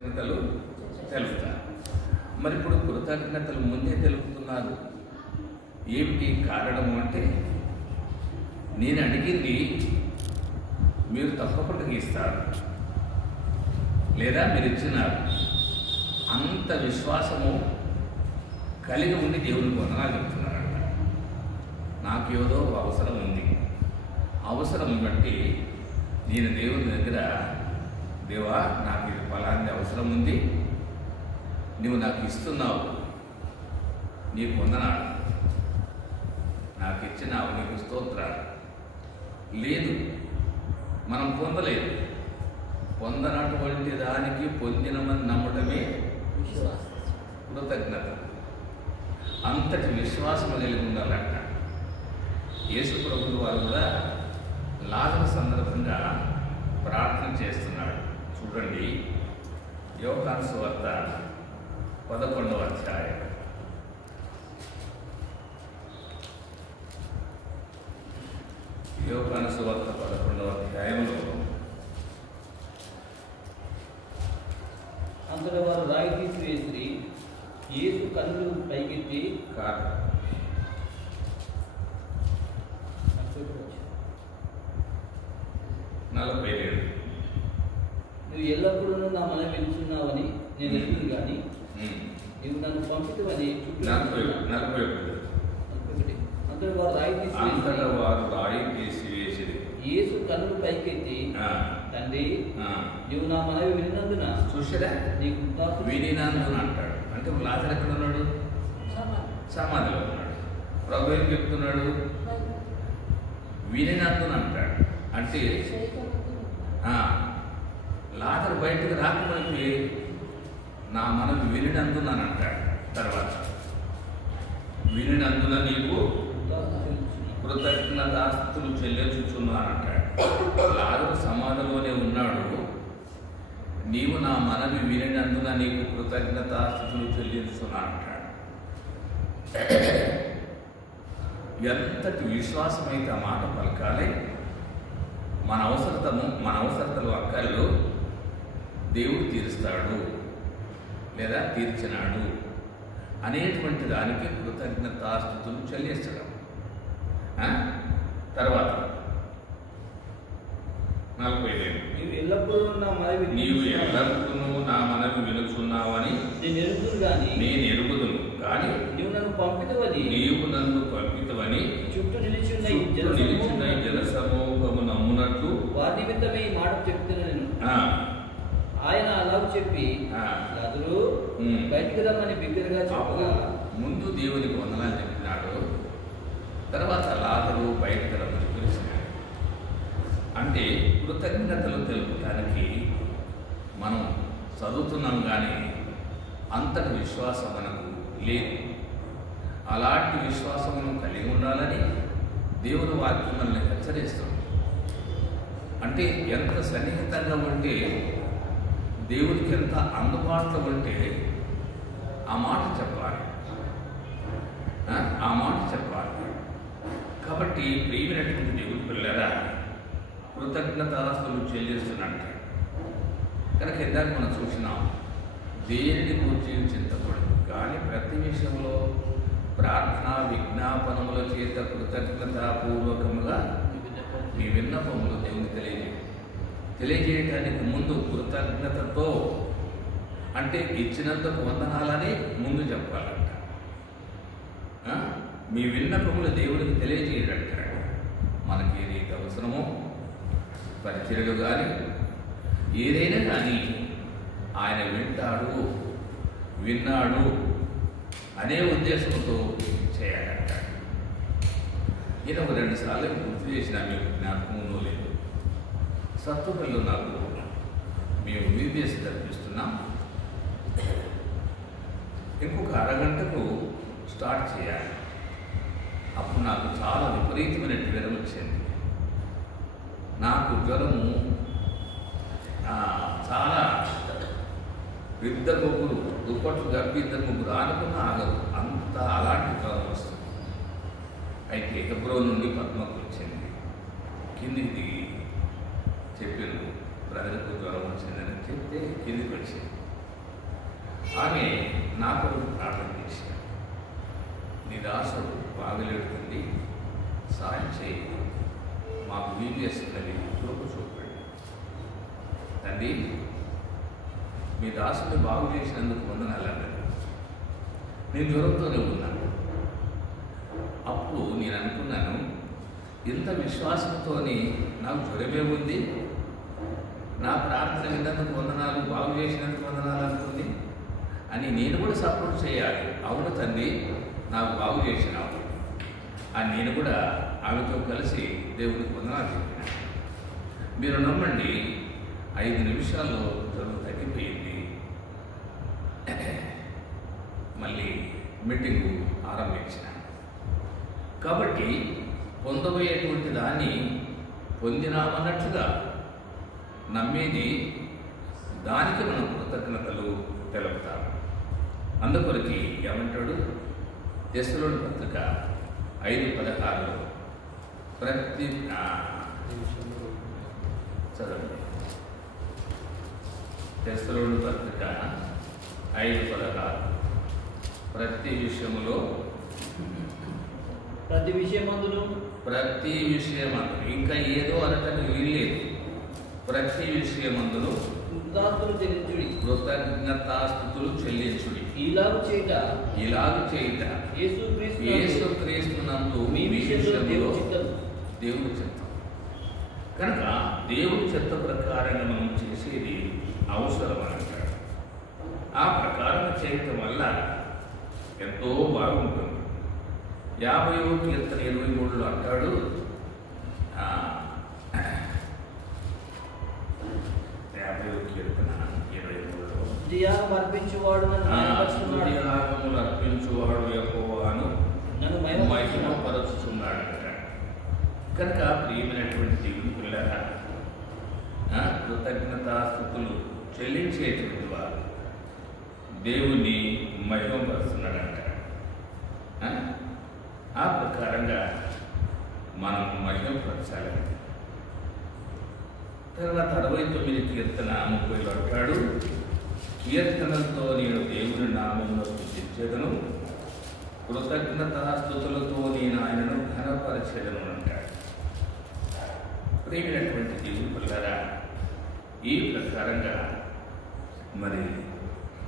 కృతజ్ఞతలు తెలుపుతారు. మరి ఇప్పుడు కృతజ్ఞతలు ముందే తెలుపుతున్నారు. ఏమిటి కారణము అంటే, నేను అడిగింది మీరు తప్పకుండా ఇస్తారు, లేదా మీరు ఇచ్చినారు. అంత విశ్వాసము కలిగి ఉండి దేవునికి వందనాలు చెప్తున్నారంట. నాకు ఏదో అవసరం ఉంది, అవసరం బట్టి నేను దేవుని దగ్గర, దేవా నాకు ఇది ఫలాంటి అవసరం ఉంది, నువ్వు నాకు ఇస్తున్నావు, నీకు వందనాలు, నాకు ఇచ్చినావు, నీకు స్తోత్రాలు. లేదు, మనం పొందలేదు. పొందనటువంటి దానికి పొందినమని నమ్మటమే కృతజ్ఞత. అంతటి విశ్వాసం కలిగి ఉండాలంట. యేసు ప్రభువు వారు కూడా లాజరు సందర్భంగా ప్రార్థన చేస్తున్నాడు. చూడండి, యోహాను సువార్త 11వ అధ్యాయం. యోహాను సువార్త 11వ అధ్యాయంలో అంతటా వారు రాయి తీసివేసి యేసు కన్నులు పైకెత్తి 47 నువ్వు ఎల్లప్పుడూ నా మనవి వినుచున్నావని నేను ఎరుగును కానీ నువ్వు నన్ను పంపితవని 41 అంతటా వారు రాయి తీసివేసి యేసు కన్నులు పైకెత్తి, తండ్రి నువ్వు నా మనవి వినినందున, చూసారా, నీకు వినినందున అంటాడు. అంటే లాజరు ఎక్కడ ఉన్నాడు? సమాధిలో ఉన్నాడు. ప్రభు ఏం చెప్తున్నాడు? వినినందున అంటాడు. అంటే లాజరు బయటకు రాకపోతే నా మనవి వినినందున అంటాడు. తర్వాత వినినందున నీకు కృతజ్ఞతాస్తుతులు చెల్లించుచున్నానంటాడు. లాజరు సమాధిలోనే ఉన్నాడు. నీవు నా మనవి వినినందున నీకు కృతజ్ఞతాస్తుతులు చెల్లించున్నానంటాడు. ఎంతటి విశ్వాసమైతే ఆ మాట పలకాలి. మన అవసరతలు అక్కర్లు దేవుడు తీరుస్తాడు, లేదా తీర్చినాడు అనేటువంటి దానికి కృతజ్ఞతాస్తుతులు చెల్లించడం. తర్వాత 47 నీవు ఎల్లప్పుడూ నా మనవి వినుచున్నావని నేను ఎరుగుదును కానీ నీవు నన్ను పంపితవని చుట్టూ నిలిచిన జనసమూహము నమ్మునట్లు వారి నిమిత్తమే ఈ మాట చెప్తున్నాను. ఆయన అలాగూ చెప్పి లాజరు బయటికి రమ్మని బిగ్గరగా చెప్పగా, ముందు దేవునికి వందనాలు చెప్పినాడు. తర్వాత లాజరు బయటకు రమ్మని పిలిచినాడు. అంటే కృతజ్ఞతలు తెలుపడానికి మనం చదువుతున్నాం, కానీ అంతటి విశ్వాసం మనకు లేదు. అలాంటి విశ్వాసం మనం కలిగి ఉండాలని దేవుని వాక్యం మనల్ని హెచ్చరిస్తాం. అంటే ఎంత సన్నిహితంగా ఉంటే, దేవునికి ఎంత అందుబాటులో ఉంటే ఆ మాట చెప్పాలి. కాబట్టి ప్రియమైనటువంటి దేవుని పిల్లరా, కృతజ్ఞతాస్తులు చెల్లిస్తున్నట్టు కనుక ఇందాక మనం చూసినాం. దేనిని గురించి చింతపడదు, కానీ ప్రతి విషయంలో ప్రార్థన విజ్ఞాపనముల చేత కృతజ్ఞతాపూర్వకముగా మీ విన్నపములు దేవునికి తెలియజేయటానికి ముందు కృతజ్ఞతతో, అంటే ఇచ్చినందుకు వందనాలని ముందు చెప్పాలంట. మీ విన్నపములు దేవునికి తెలియజేయడంటాడు. మనకి ఏదైతే అవసరమో, పరిచర్యలు కానీ ఏదైనా కానీ ఆయన విన్నాడు అనే ఉద్దేశంతో చేయాలంటాడు. ఈయన ఒక 2 సార్లు గుర్తు చేసిన మీకు జ్ఞాపకంలో లేదు. సత్తుపల్లిలో నాకు మేము బీబీఎస్ జరిపిస్తున్నాం. ఇంకొక అరగంటకు స్టార్ట్ చేయాలి. అప్పుడు నాకు చాలా విపరీతమైన జ్వరం వచ్చింది. నాకు జ్వరము చాలా ఇద్దరు ముగ్గురు దుప్పట్లు గప్పి 2-3 ఆనుకున్న ఆగదు, అంత అలాంటి జ్వరం వస్తుంది. అయితే ఎప్పుడో నుండి పద్మకు వచ్చింది. కిందికి దిగి చెప్పాను, బ్రదర్కు జ్వరం వచ్చిందని చెప్తే కిందికి వచ్చి ఆమె నా కొరకు ప్రార్థన చేశాను. నీ దాసుడు బాగలేడుతుంది, సాయం చేయి, మాకు వీలు చేస్తున్నది చూపు చూపండి. తండ్రి, మీ దాసుని బాగు చేసినందుకు వందనాలు అన్నది. నేను జ్వరంతోనే ఉన్నాను. అప్పుడు నేను అనుకున్నాను, ఇంత విశ్వాసంతోని నాకు జ్వరమే ఉంది, నా ప్రార్థన విన్నందుకు వందనాలు, బాగు చేసినందుకు వందనాలు అనుకుంది అని నేను కూడా సపోర్ట్ చేయాలి. అవును తండ్రి, నాకు బాగు చేసినావు అని నేను కూడా ఆమెతో కలిసి దేవుడికి వందనాలు చెప్పినాను. మీరు నమ్మండి, 5 నిమిషాల్లో జ్వరం తగ్గిపోయింది. మళ్ళీ మీటింగు ఆరంభించిన. కాబట్టి పొందబోయేటువంటి దాన్ని పొందినామన్నట్లుగా నమ్మేది, దానికి మనం కృతజ్ఞతలు తెలుపుతాం. అందుకొరికి ఏమంటాడు? తెస్సలోని పత్రిక 5:16 ప్రతి చదవండి. తెస్సలోని పత్రిక 5:16 ప్రతి విషయములో, ప్రతి విషయమందును ఇంకా ఏదో అనటానికి వీల్లేదు. ప్రతి విషయమందును కృతజ్ఞతాస్తుతులు చెల్లించుడి. ఇలాగు చేయుట యేసుక్రీస్తునందు మీ విషయంలో దేవుని చిత్తం. కనుక దేవుని చిత్త ప్రకారంగా మనం చేసేది అవసరం అంటాడు. ఆ ప్రకారం చేయటం వల్ల ఎంతో బాగుంటుంది. 50వ కీర్తన 23లో అంటాడు, 50వ కీర్తన 23లో అర్పించువాడు యెహోవాను నన్ను మహిమపరచుచున్నాడు అంటాడు. కనుక ప్రియమైనటువంటి దేవుని పిల్లరా, కృతజ్ఞతాస్తుతులు చెల్లించేటువంటి వారు దేవుణ్ణి మహిమపరుస్తున్నాడు అంటాడు. ఆ ప్రకారంగా మనం మహిమపరచాలి. తర్వాత 69 కీర్తన 30లో అంటాడు, కీర్తనలతో నేను దేవుని నామమును స్తుతించెదను, కృతజ్ఞతాస్తుతులతో నేను ఆయనను ఘనపరచెదను అంటాడు. ప్రియమైనటువంటి దేవుని పిల్లరా, ఈ ప్రకారంగా మరి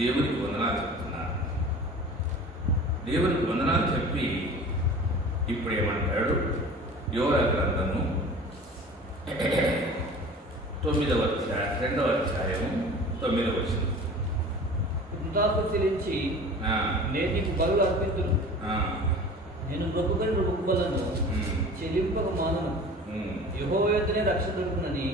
దేవునికి వందనాలు చెప్తున్నారు. దేవునికి వందనాలు చెప్పి ఇప్పుడు ఏమంటాడు? యోవేలు గ్రంథము 9వ అధ్యాయం 2వ అధ్యాయము 9వ వచనం. కృతజ్ఞత చెల్లించి నేను నీకు బలులు అర్పించును, నేను మొక్కుకొని మొక్కుబలను చెల్లింపక మానను, యెహోవా యొద్దనే రక్షణ దొరుకునని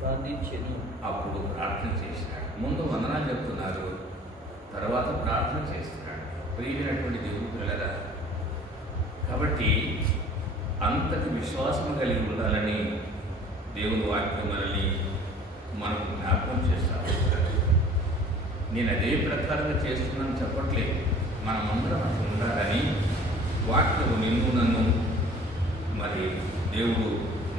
ప్రార్థించెను. అప్పుడు ప్రార్థన చేసినాడు. ముందు వందనాలు చెప్తున్నారు, తర్వాత ప్రార్థన చేస్తున్నాడు. ప్రియమైనటువంటి దేవుని పిల్లరా, కాబట్టి అంతటి విశ్వాసం కలిగి ఉండాలని దేవుని వాక్యం మనల్ని మనకు జ్ఞాపకం చేస్తాను. నేను అదే ప్రకారంగా చేస్తున్నాను చెప్పట్లేదు, మనమందరం అట్లా ఉండాలని వాక్యము నిన్ను నన్ను మరి దేవుడు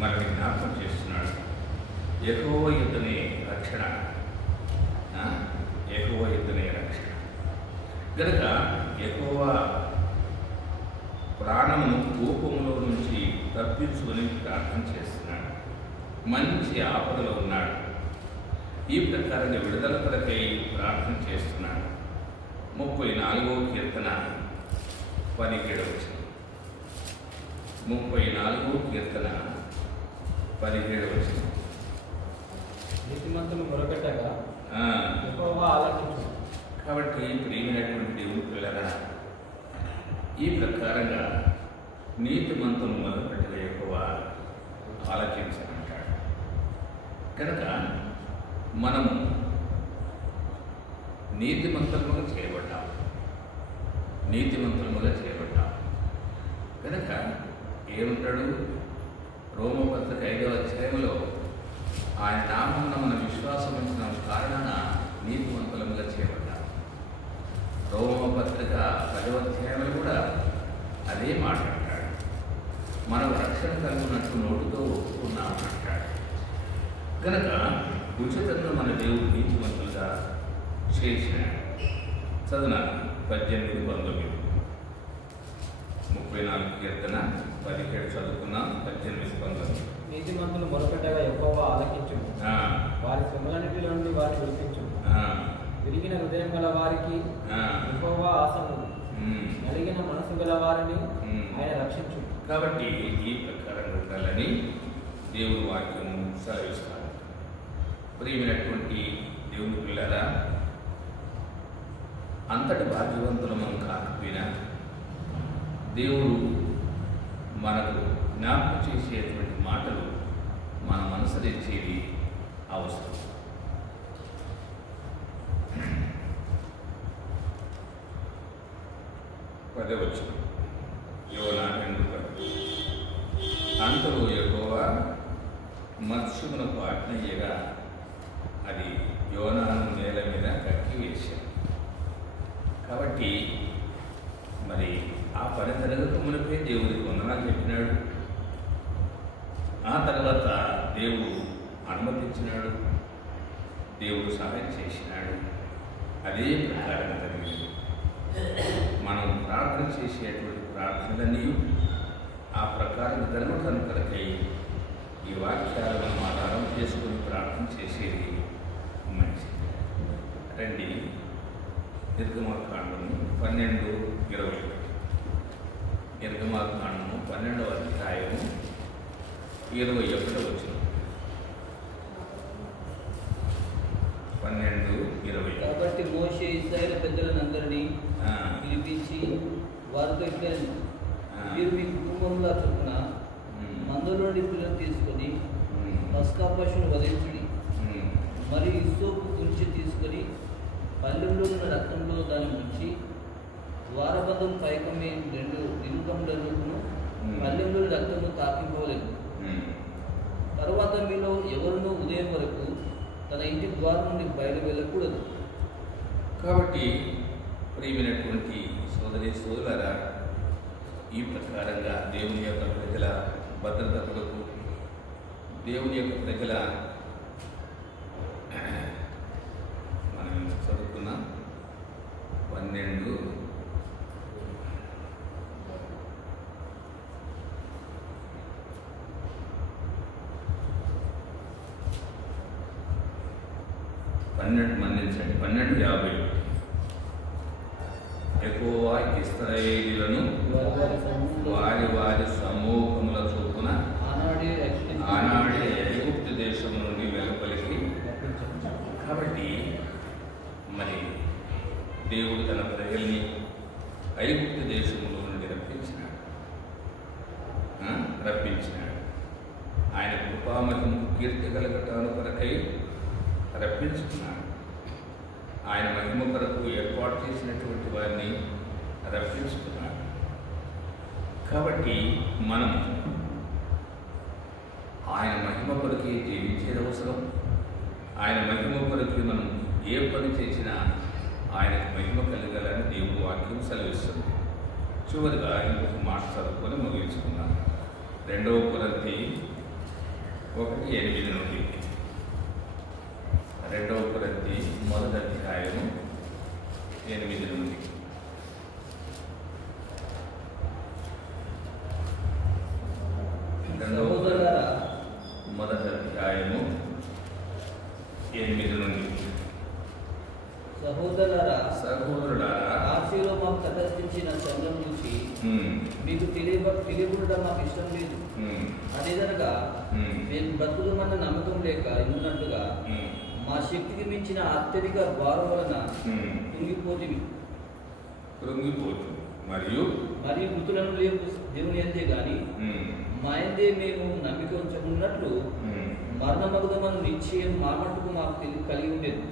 మనల్ని జ్ఞాపకం చేస్తున్నాడు. యెహోవా యుద్ధనే రక్షణ, యెహోవా యుద్ధనే రక్షణ. కనుక యెహోవా ప్రాణమును కోపములో నుంచి తప్పించుకొని ప్రార్థన చేస్తున్నాడు. మంచి ఆపదలో ఉన్నాడు. ఈ ప్రకారంగా విడుదల కొరకై ప్రార్థన చేస్తున్నాడు. 34వ కీర్తన 17వ వచనం. 34వ కీర్తన 17వ వచనం. నీతిమంతులు మొరపెట్టగా యెహోవా ఆలకించును. కాబట్టి ప్రియమైనటువంటి దేవుని పిల్లరా, ఈ ప్రకారంగా నీతిమంతులు మొదలుపెట్టగా యెహోవా ఆలకించమంటాడు. కనుక మనము నీతిమంతులుగా చేయబడ్డాం. కనుక ఏమంటాడు? రోమపత్రిక 5వ అధ్యాయంలో ఆయన నామమున మన విశ్వాసం ఉంచిన కారణాన నీతిమంతులుగా చేయబడ్డాం. రోమపత్రిక 10వ అధ్యాయంలో కూడా అదే మాట అంటాడు. మనం రక్షణ కలుగునట్టు నోటుతో ఒప్పుకున్నామని అంటాడు. కనుక ఉచితంగా మన దేవుడు నీతిమంతులుగా చేసినాడు. చదువునా 18-19 34 కీర్తన 17 చదువుకున్నాం. 18-19 నీతిమంతులు మొరపెట్టగా యెహోవా ఆలకించును. వారి శ్రమలన్నిటిలో నుండి వారిని విడిపించును. విరిగిన హృదయం గల వారికి యెహోవా ఆసన్నుడు. నలిగిన మనసు గల వారిని ఆయన రక్షించును. కాబట్టి ఈ ప్రకారం ఉండాలని దేవుని వాక్యం సెలవిస్తారు. ప్రియమైనటువంటి దేవుని పిల్లరా, అంతటి భాగ్యవంతులు మనం కాకపోయినా దేవుడు మనకు జ్ఞాపకం చేసేటువంటి మాటలు మనం అనుసరించేది అవసరం. పదవచనం యోనా 2:10 అంతలో యెహోవా మత్స్యమునకు ఆజ్ఞయ్యగా అది యోనాను నేల మీద కక్కివేశాడు. కాబట్టి మరి ఆ పని జరగక మునిపే దేవుడికి వందనాలు చెప్పినాడు. ఆ తర్వాత దేవుడు అనుమతించినాడు, దేవుడు సహాయం చేసినాడు. అదే ప్రకారం జరిగింది. మనం ప్రార్థన చేసేటువంటి ప్రార్థనలన్నీ ఆ ప్రకారం జరగటం కొరకై ఈ వాక్యాలు మనం ఆధారం చేసుకుని ప్రార్థన చేసేది మంచిది. రండి, నిర్గమాకాండము 12:20 నిర్గమాకాండము 12వ అధ్యాయము 21వ వచనం. 12:20 కాబట్టి మోషే ఇశ్రాయేలు పెద్దలందరినీ పిలిపించి వారితో ఇట్లా, మీరు మీ కుటుంబంలో చొప్పున మందలోని పిల్లలు తీసుకొని పస్కా పశువును వధించుడి. మరియు ఇస్సోపు కుంచి తీసుకొని పల్లెంలో ఉన్న రక్తంలో దాన్ని ఉంచి ద్వారబంధం పైకమ్మే 2 నిలుకములను పల్లెంలోని రక్తము తాకిపోలేదు. తర్వాత మీలో ఎవరినో ఉదయం వరకు తన ఇంటి ద్వారం నుండి బయలు వెళ్ళకూడదు. కాబట్టి ప్రియమైనటువంటి సోదరి సోదరులారా, ఈ ప్రకారంగా దేవుని యొక్క ప్రజల భద్రత కొరకు, దేవుని యొక్క ప్రజల మనం చదువుకున్నాం 12 మన్నించండి 12:50 యెహోవా ఇశ్రాయేలీయులను వారి వారి సమూహముల చొప్పున ఆనాడే ఐగుప్తు దేశం నుండి వెలుపలికి. కాబట్టి మరి దేవుడు తన ప్రజల్ని ఐగుప్తు దేశంలో నుండి రప్పించినాడు. ఆయన కృపామహిమకు కీర్తి కలగటాను కొరకై రప్పించుకున్నాడు. ఆయన మహిమ కొరకు ఏర్పాటు చేసినటువంటి వారిని రప్పించుకున్నాడు. కాబట్టి మనం ఆయన మహిమ కొరకే జీవించేది అవసరం. ఆయన మహిమ కొరకు మనం ఏ పని చేసినా ఆయనకు మహిమ కలగాలని దేవుని వాక్యం సెలవిస్తుంది. చివరిగా ఇంకొక మాట చదువుకొని ముగించుకున్నాం. 2 కొరింథీ 1:8 నుండి 2 కొరింథీ 1వ అధ్యాయము 8 నుండి. సహోదరులారా, 1వ అధ్యాయము 8 నుండి. సహోదరులారా, ఆశీలో మాకు ప్రదర్శించిన చంద్రం చూసి మీకు తెలియకుండా మాకు ఇష్టం లేదు. అదేదనగా మేము బ్రతుకుమన్న నమ్మకం లేక ఉన్నట్టుగా మా శక్తికి మించిన అత్యధిక భారం వలన కృంగిపోతుంది మరియు మృతులను లేవు దేవుని అంతే గాని మా అందే మేము నమ్మిక ఉంచుకున్నట్లు మరణమగుదమని నిశ్చయం మా మట్టుకు మాకు కలిగి ఉండేది.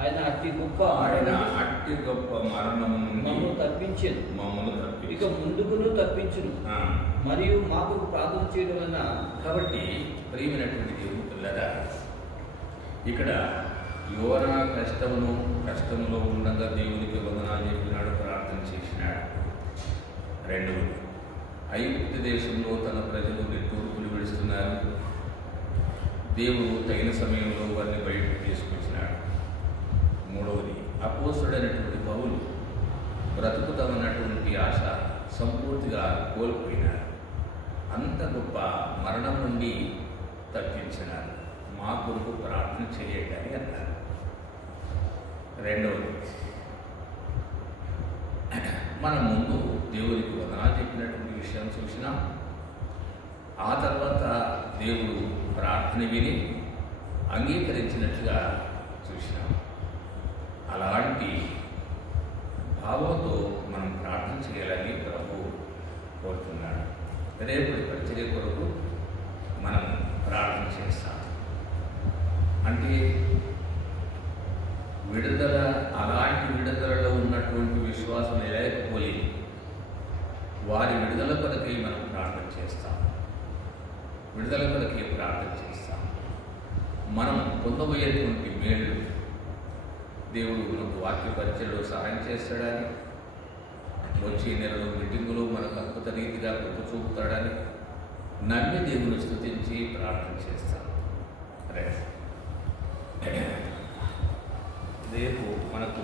ఆయన అట్టి గొప్ప మరణము మమ్మల్ని తప్పించేది, ఇక ముందుకును తప్పించును, మరియు మాకు ప్రార్థన చేయడం వలన. కాబట్టి ప్రియమైనటువంటి దేవుని పిల్లరా, ఇక్కడ యోనా కష్టంలో ఉండగా దేవునికి వందనాలు చెప్పినాడు, ప్రార్థన చేసినాడు. 2, ఐగుప్తు దేశంలో తన ప్రజలు నిట్టూర్పులు విడుస్తున్నారు. దేవుడు తగిన సమయంలో వారిని బయటకు తీసుకొచ్చినాడు. 3, అపోస్తుడైనటువంటి బ్రతుకుతామన్నటువంటి ఆశ సంపూర్తిగా కోల్పోయినారు. అంత గొప్ప మరణం నుండి తప్పించినారు. మా కొరకు ప్రార్థన చేయండి అని అన్నారు. రెండవది, మనం ముందు దేవుడికి వందనాలు చెప్పినటువంటి విషయం చూసినాం. ఆ తర్వాత దేవుడు ప్రార్థన విని అంగీకరించినట్లుగా చూసినాం. అలాంటి భావంతో మనం ప్రార్థన చేయాలని ప్రభు కోరుతున్నాడు. రేపటి పరిచర్య కొరకు మనం ప్రార్థన చేస్తాం. అంటే విడుదల, అలాంటి విడుదలలో ఉన్నటువంటి విశ్వాసం లేకపోలేదు. వారి విడుదల కొరకై మనం ప్రార్థన చేస్తాం. విడుదల కొరకై ప్రార్థన చేస్తాం. మనం పొందబోయేటువంటి మేళ్ళు దేవుడు మనకు వాక్య పరిచయలో సహాయం చేస్తాడని, వచ్చే నెలలో మీటింగులో మనకు అద్భుత రీతిగా కృప చూపుతాడని నమ్మి దేవుని స్తుతించి ప్రార్థన చేస్తాం. రేపు మనకు